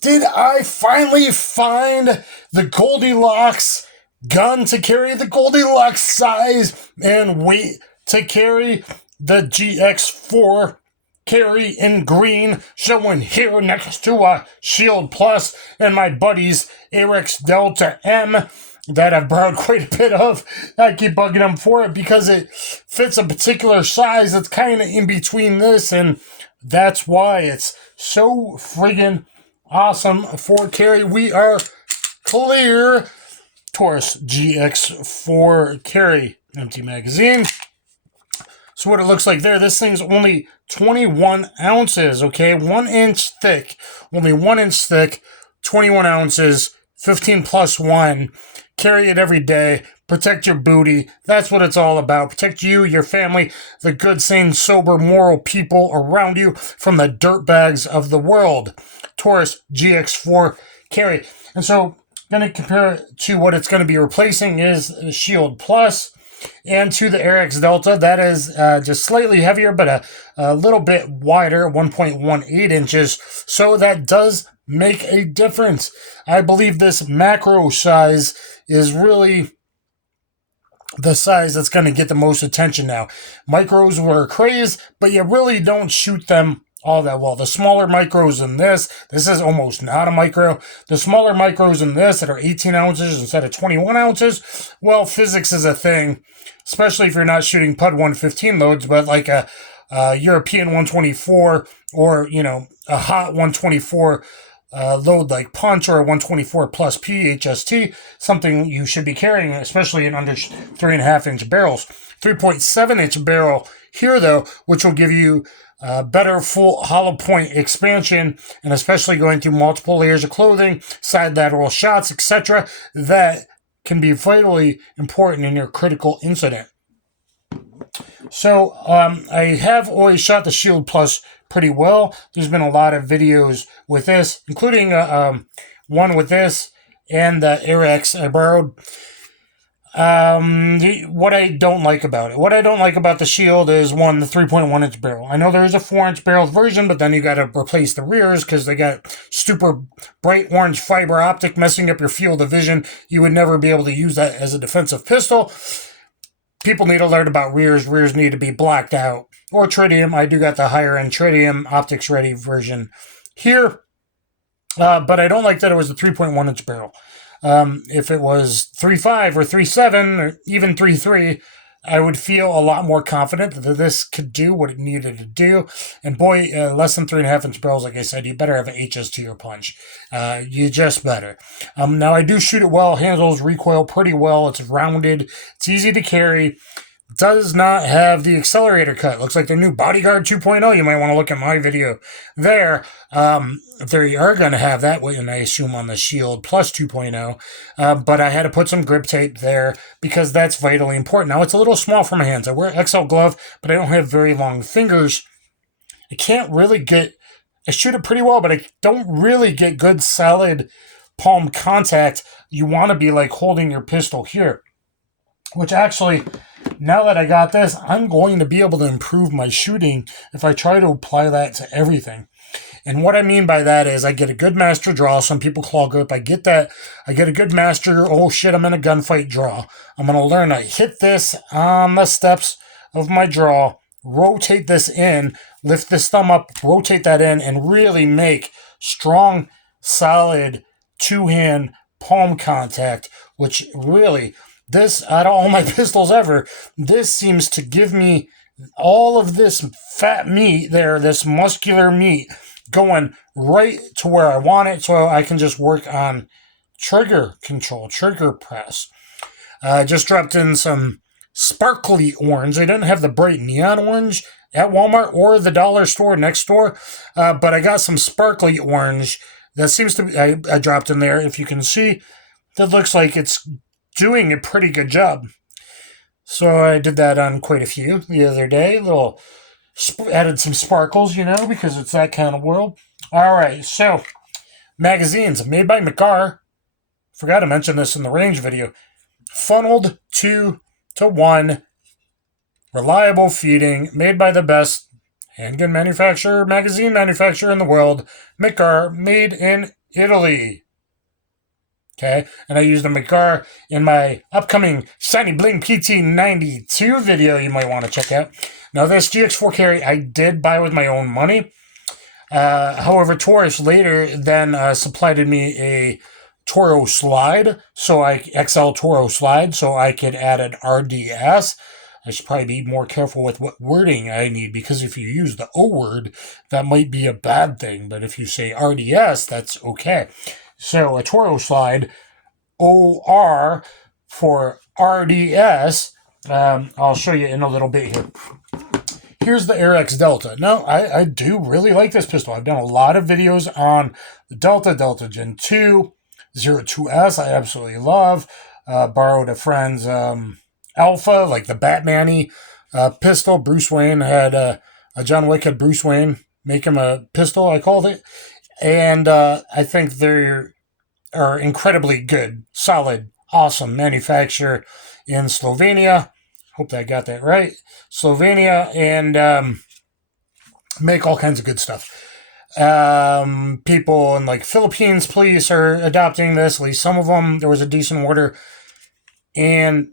Did I finally find the Goldilocks gun to carry the Goldilocks size and weight to carry the GX4 Carry in green, showing here next to a Shield Plus and my buddy's Arex Delta M that I've borrowed quite a bit of. I keep bugging them for it because it fits a particular size that's kind of in between this, and that's why it's so friggin' awesome for carry. We are clear. Taurus GX4 Carry empty magazine. So what it looks like there, this thing's only 21 ounces, okay? 1 inch thick, only 1 inch thick, 21 ounces, 15 plus 1. Carry it every day. Protect your booty. That's what it's all about. Protect you, your family, the good, sane, sober, moral people around you from the dirtbags of the world. Taurus GX4 Carry. And so, going to compare it to what it's going to be replacing is Shield Plus. And to the Arex Delta, that is just slightly heavier, but a little bit wider, 1.18 inches. So that does make a difference. I believe this macro size is really the size that's going to get the most attention now. Micros were craze, but you really don't shoot them all that well. The smaller micros in this is almost not a micro. The smaller micros in this that are 18 ounces instead of 21 ounces, well, physics is a thing, especially if you're not shooting PUD 115 loads, but like a European 124 or, a hot 124 load like Punch or a 124 plus P HST, something you should be carrying, especially in under 3.5 inch barrels. 3.7 inch barrel here, though, which will give you better full hollow point expansion, and especially going through multiple layers of clothing, side lateral shots, etc. That can be vitally important in your critical incident. So I have always shot the Shield Plus pretty well. There's been a lot of videos with this, including one with this and the Arex I borrowed. What I don't like about it. What I don't like about the Shield is, one, the 3.1 inch barrel. I know there is a 4 inch barrel version, but then you got to replace the rears because they got super bright orange fiber optic messing up your field of vision. You would never be able to use that as a defensive pistol. People need to learn about rears. Rears need to be blacked out. Or tritium. I do got the higher end tritium optics ready version here. But I don't like that it was a 3.1 inch barrel. If it was 3.5 or 3.7 or even 3.3, I would feel a lot more confident that this could do what it needed to do. And boy, less than 3.5 inch barrels, like I said, you better have an HST or punch. You just better. Now, I do shoot it well, handles recoil pretty well. It's rounded. It's easy to carry. Does not have the accelerator cut. Looks like the new Bodyguard 2.0. You might want to look at my video there. They are going to have that, and I assume on the Shield Plus 2.0. But I had to put some grip tape there because that's vitally important. Now, it's a little small for my hands. I wear XL glove, but I don't have very long fingers. I can't really I shoot it pretty well, but I don't really get good solid palm contact. You want to be like holding your pistol here, which actually, now that I got this, I'm going to be able to improve my shooting if I try to apply that to everything. And what I mean by that is I get a good master draw. Some people call grip. I get that. I get a good master, oh shit, I'm in a gunfight draw. I'm going to learn to hit this on the steps of my draw, rotate this in, lift this thumb up, rotate that in, and really make strong, solid two-hand palm contact, which really, this, out of all my pistols ever, this seems to give me all of this fat meat there, this muscular meat, going right to where I want it, so I can just work on trigger control, trigger press. I just dropped in some sparkly orange. I didn't have the bright neon orange at Walmart or the dollar store next door, but I got some sparkly orange that seems to be, I dropped in there. If you can see, that looks like it's doing a pretty good job. So I did that on quite a few the other day. Added some sparkles, because it's that kind of world. All right, so magazines made by McGar. Forgot to mention this in the range video. Funneled 2-to-1, reliable feeding, made by the best, handgun manufacturer, magazine manufacturer in the world, McGar, made in Italy. Okay, and I used a McGar in my upcoming Shiny Bling PT92 video you might want to check out. Now, this GX4 Carry I did buy with my own money. However, Taurus later then supplied me a Toro slide, XL Toro slide, so I could add an RDS. I should probably be more careful with what wording I need, because if you use the O word, that might be a bad thing, but if you say RDS, that's okay. So a Toro slide, OR for RDS, I'll show you in a little bit here. Here's the Arex Delta. Now, I do really like this pistol. I've done a lot of videos on the Delta Gen 2, 02S, I absolutely love. Borrowed a friend's Alpha, like the Batman-y pistol. Bruce Wayne had a John Wick had Bruce Wayne make him a pistol, I called it. And I think they are incredibly good, solid, awesome manufacturer in Slovenia. Hope I got that right. Slovenia, and make all kinds of good stuff. People in like Philippines police are adopting this, at least some of them. There was a decent order. And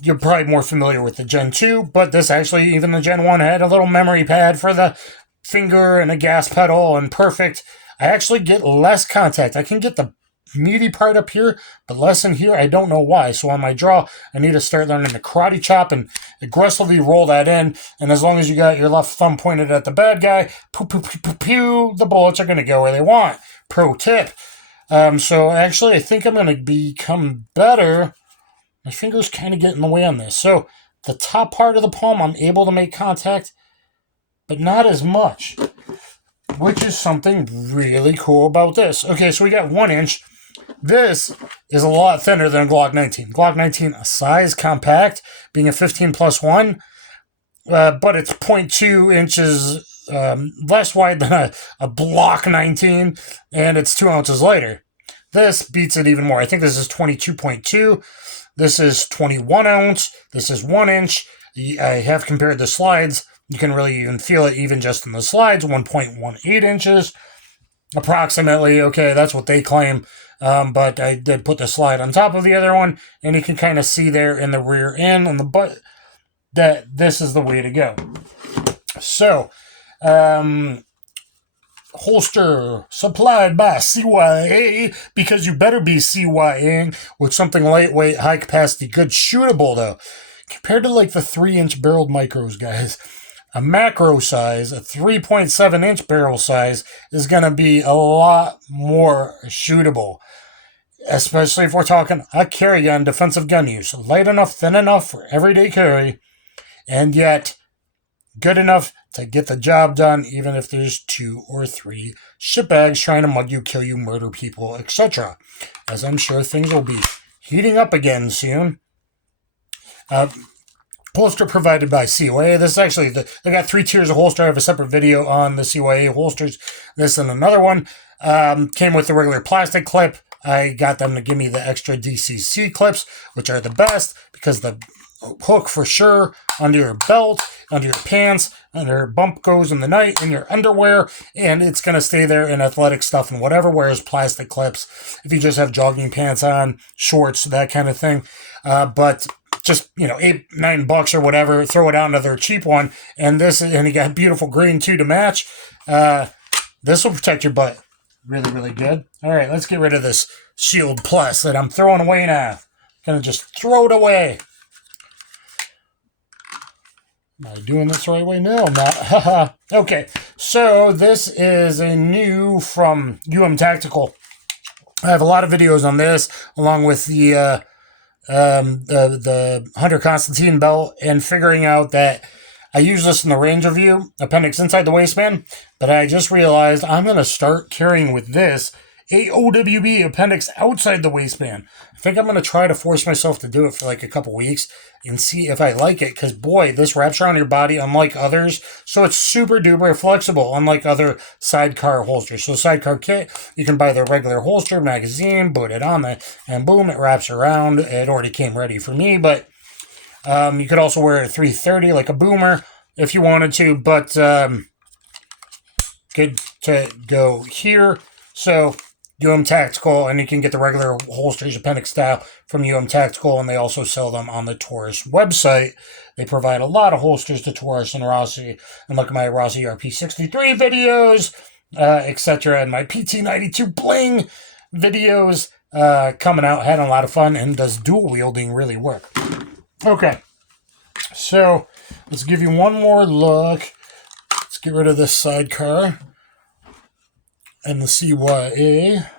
you're probably more familiar with the Gen 2, but this actually, even the Gen 1 had a little memory pad for the finger and a gas pedal, and perfect. I actually get less contact. I can get the meaty part up here, but less in here. I don't know why. So on my draw, I need to start learning to karate chop and aggressively roll that in. And as long as you got your left thumb pointed at the bad guy, pew, pew, pew, pew, pew, the bullets are going to go where they want. Pro tip. So actually, I think I'm going to become better. My finger's kind of getting in the way on this. So the top part of the palm, I'm able to make contact, but not as much, which is something really cool about this. Okay, so we got 1 inch. This is a lot thinner than a Glock 19. Glock 19, a size compact, being a 15+1, but it's 0.2 inches less wide than a Block 19, and it's 2 ounces lighter. This beats it even more. I think this is 22.2. This is 21 ounce. This is 1 inch. I have compared the slides. You can really even feel it even just in the slides, 1.18 inches approximately. Okay, that's what they claim. But I did put the slide on top of the other one, and you can kind of see there in the rear end and the butt that this is the way to go. So, holster supplied by CYA, because you better be CYAing with something lightweight, high capacity, good shootable though. Compared to like the 3-inch barreled micros, guys, a macro size, a 3.7 inch barrel size is going to be a lot more shootable, especially if we're talking a carry gun, defensive gun use. Light enough, thin enough for everyday carry, and yet good enough to get the job done, even if there's 2 or 3 shitbags trying to mug you, kill you, murder people, etc. As I'm sure things will be heating up again soon. Holster provided by CYA. This is actually, they got 3 tiers of holster. I have a separate video on the CYA holsters. This and another one. Came with the regular plastic clip. I got them to give me the extra DCC clips, which are the best, because the hook for sure under your belt, under your pants, under bump goes in the night, in your underwear, and it's going to stay there in athletic stuff and whatever, whereas plastic clips, if you just have jogging pants on, shorts, that kind of thing. But just, $8-9 or whatever, throw it on to their cheap one, and you got beautiful green too to match. This will protect your butt really, really good. All right, let's get rid of this Shield Plus that I'm throwing away now. Gonna just throw it away. Am I doing this the right way? No, I'm not. Okay, so this is a new from Tactical. I have a lot of videos on this, along with the Hunter Constantine belt, and figuring out that I use this in the range review, appendix inside the waistband, but I just realized I'm going to start carrying with this AOWB appendix outside the waistband. I think I'm going to try to force myself to do it for like a couple weeks and see if I like it, because boy, this wraps around your body unlike others, so it's super duper flexible unlike other Sidecar holsters. So Sidecar kit, you can buy the regular holster, magazine, put it on there, and boom, it wraps around. It already came ready for me, but you could also wear it at 330 like a boomer, if you wanted to, but good to go here. So Tactical, and you can get the regular holsters appendix style from Tactical, and they also sell them on the Taurus website. They provide a lot of holsters to Taurus and Rossi, and look at my Rossi RP63 videos, etc., and my PT92 Bling videos coming out, having a lot of fun, and does dual wielding really work. Okay, so let's give you one more look. Let's get rid of this sidecar and the CYA.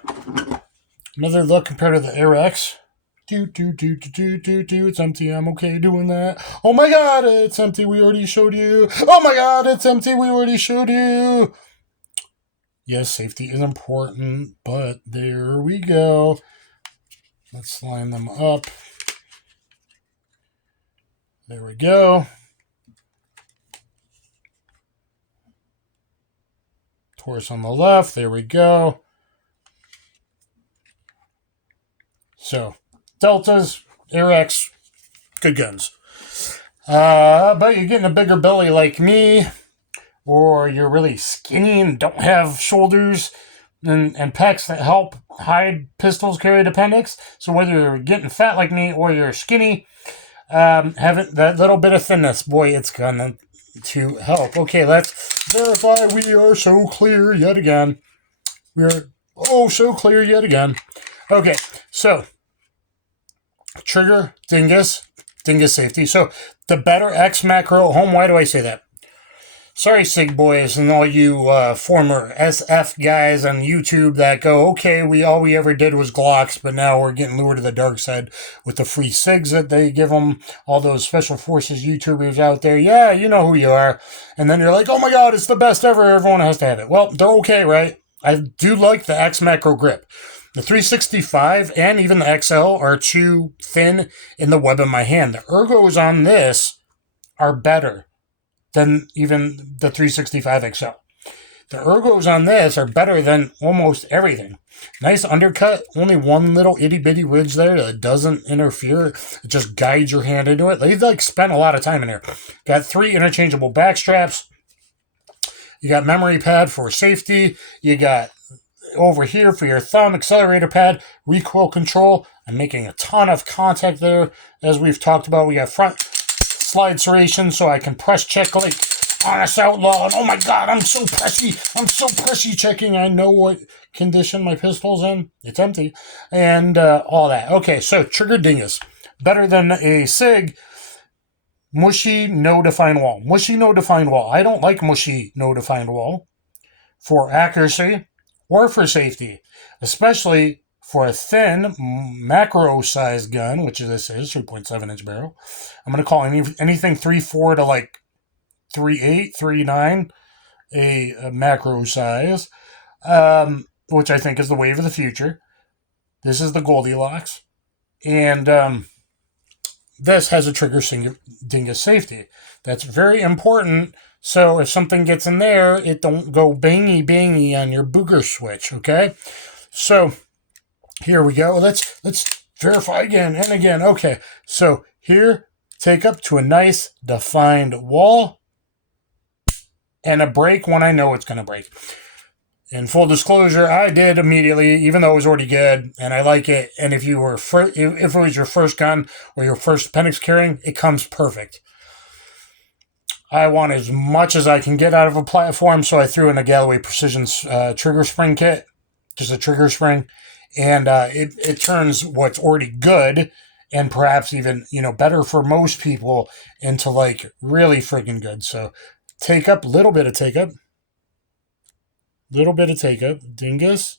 Another look compared to the Arex. It's empty. I'm okay doing that. Oh my god, it's empty. We already showed you. Oh my god, it's empty. We already showed you. Yes, safety is important, but there we go. Let's line them up. There we go. Taurus on the left. There we go. So, Deltas, Arex, good guns. But you're getting a bigger belly like me, or you're really skinny and don't have shoulders and pecs that help hide pistols carried appendix. So whether you're getting fat like me or you're skinny, having that little bit of thinness, boy, it's gonna to help. Okay, let's verify we are so clear yet again. We're so clear yet again. Okay, so trigger, dingus safety. So the better XMACRO home. Why do I say that? Sorry, SIG boys and all you former SF guys on YouTube that go, okay, all we ever did was Glocks, but now we're getting lured to the dark side with the free SIGs that they give them, all those special forces YouTubers out there. Yeah, you know who you are. And then you're like, oh my god, it's the best ever. Everyone has to have it. Well, they're okay, right? I do like the XMACRO grip. The 365 and even the XL are too thin in the web of my hand. The ergos on this are better than even the 365 XL. The ergos on this are better than almost everything. Nice undercut, only one little itty-bitty ridge there that doesn't interfere. It just guides your hand into it. They spent a lot of time in there. Got 3 interchangeable back straps. You got memory pad for safety. You got over here for your thumb, accelerator pad, recoil control. I'm making a ton of contact there, as we've talked about. We got front slide serration, so I can press check like honest outlaw. And oh my god, I'm so pressy checking. I know what condition my pistol's in. It's empty. And all that. Okay, so trigger dingus. Better than a SIG. Mushy, no defined wall. Mushy, no defined wall. I don't like mushy, no defined wall for accuracy or for safety, especially for a thin macro-sized gun, which this is, 3.7-inch barrel. I'm going to call anything 3.4 to like 3.8, 3.9 a macro size, which I think is the wave of the future. This is the Goldilocks. And this has a trigger dingus safety. That's very important. So if something gets in there, it don't go bangy on your booger switch, okay? So here we go. Let's verify again and again. Okay, so here, take up to a nice defined wall and a break when I know it's going to break. In full disclosure, I did immediately, even though it was already good, and I like it. And if you were if it was your first gun or your first appendix carrying, it comes perfect. I want as much as I can get out of a platform, so I threw in a Galloway Precision trigger spring kit, just a trigger spring, and it turns what's already good and perhaps even better for most people into like really freaking good. So little bit of take up, dingus,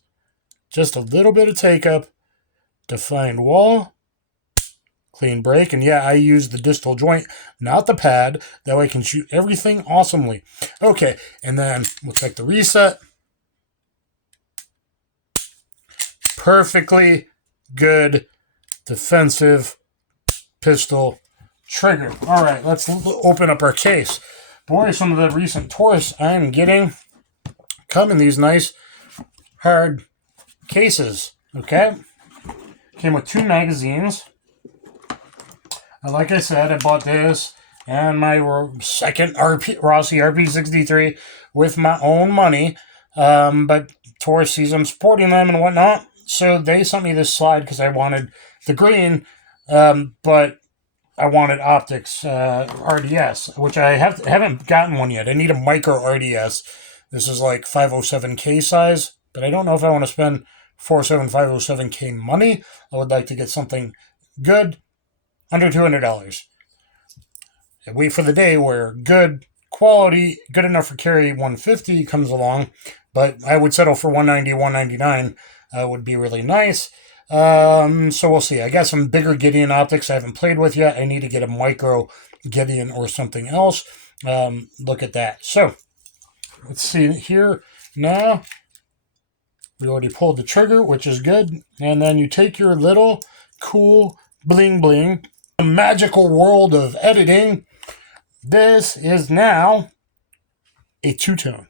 just a little bit of take up, defined wall, clean break, and yeah, I use the distal joint, not the pad. That way I can shoot everything awesomely. Okay, and then we'll take the reset. Perfectly good defensive pistol trigger. All right, let's open up our case. Boy, some of the recent Taurus I am getting come in these nice hard cases. Okay, came with 2 magazines. Like I said, I bought this and my second Rossi RP63 with my own money. But Taurus sees I'm supporting them and whatnot, so they sent me this slide because I wanted the green, but I wanted optics RDS, which I haven't gotten one yet. I need a micro RDS. This is like 507K size, but I don't know if I want to spend 507K money. I would like to get something good under $200. And wait for the day where good quality, good enough for carry 150 comes along, but I would settle for 190, 199 would be really nice. So we'll see. I got some bigger Gideon optics I haven't played with yet. I need to get a micro Gideon or something else. Look at that. So let's see here now. We already pulled the trigger, which is good. And then you take your little cool bling bling, the magical world of editing. This is now a two-tone,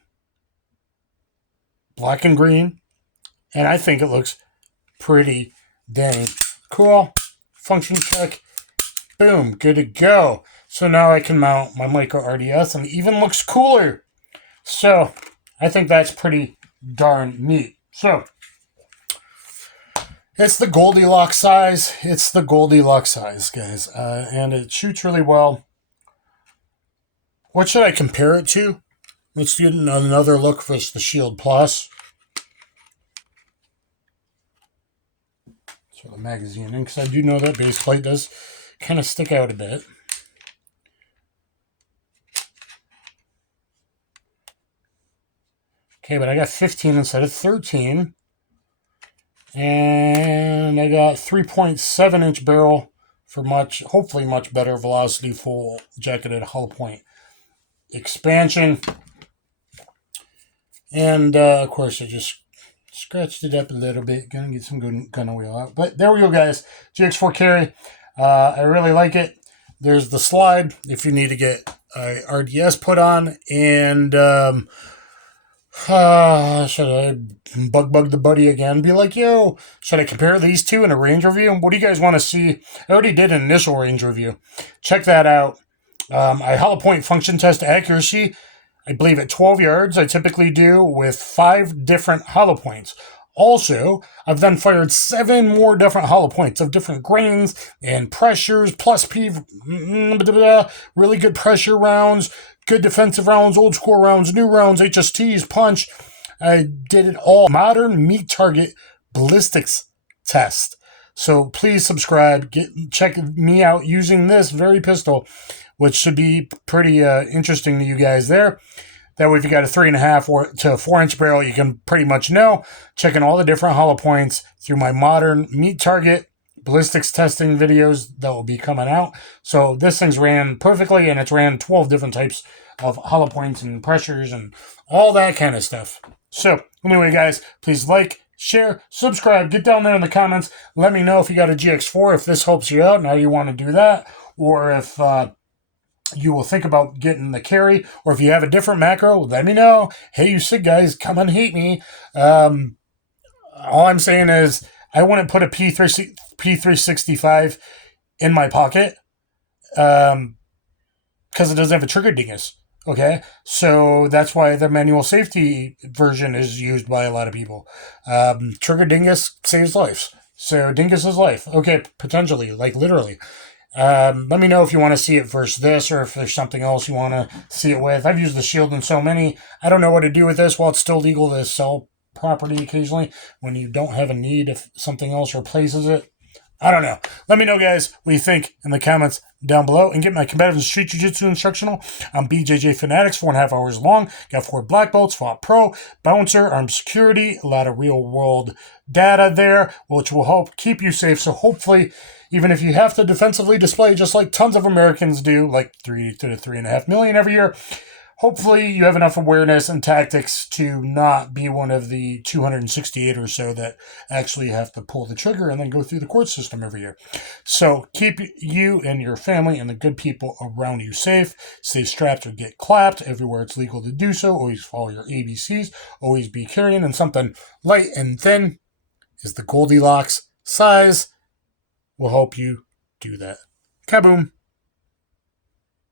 black and green, and I think it looks pretty dang cool. Function check, boom, good to go. So now I can mount my micro RDS and it even looks cooler. So I think that's pretty darn neat. So it's the Goldilocks size. It's the Goldilocks size, guys, and it shoots really well. What should I compare it to? Let's do another look for the Shield Plus. So the magazine, because I do know that base plate does kind of stick out a bit. Okay, but I got 15 instead of 13. And I got 3.7-inch barrel for hopefully much better velocity, full jacketed hollow point expansion. And of course I just scratched it up a little bit. Gonna get some good gunner wheel out. But there we go, guys. GX4 Carry. I really like it. There's the slide if you need to get RDS put on. And should I bug the buddy again? Be like, yo, should I compare these two in a range review? What do you guys want to see? I already did an initial range review. Check that out. I hollow point function test accuracy. I believe at 12 yards, I typically do with 5 different hollow points. Also, I've then fired 7 more different hollow points of different grains and pressures, plus really good pressure rounds, good defensive rounds, old school rounds, new rounds, HSTs, punch. I did it all. Modern meat target ballistics test. So please subscribe. Check me out using this very pistol, which should be pretty interesting to you guys there. That way, if you got a 3.5 to 4-inch barrel, you can pretty much know. Checking all the different hollow points through my modern meat target ballistics testing videos that will be coming out. So this thing's ran perfectly, and it's ran 12 different types of hollow points and pressures and all that kind of stuff. So anyway, guys, please like, share, subscribe, get down there in the comments. Let me know if you got a GX4, if this helps you out and how you want to do that, or if you will think about getting the carry, or if you have a different macro, let me know. Hey, you Sig guys, come and hate me. All I'm saying is I wouldn't put a P365 in my pocket because it doesn't have a trigger dingus. Okay, so that's why the manual safety version is used by a lot of people. Trigger dingus saves lives. So dingus is life. Okay, potentially, like literally. Let me know if you want to see it versus this, or if there's something else you want to see it with. I've used the Shield in so many. I don't know what to do with this. While it's still legal to sell property occasionally when you don't have a need if something else replaces it. I don't know. Let me know, guys, what you think in the comments down below. And get my competitive street jiu-jitsu instructional on BJJ Fanatics, 4.5 hours long. Got 4 black belts, fought pro, bouncer, armed security, a lot of real-world data there, which will help keep you safe. So hopefully, even if you have to defensively display, just like tons of Americans do, like 3 to 3.5 million every year, hopefully you have enough awareness and tactics to not be one of the 268 or so that actually have to pull the trigger and then go through the court system every year. So keep you and your family and the good people around you safe. Stay strapped or get clapped everywhere it's legal to do so. Always follow your ABCs. Always be carrying, and something light and thin is the Goldilocks size will help you do that. Kaboom.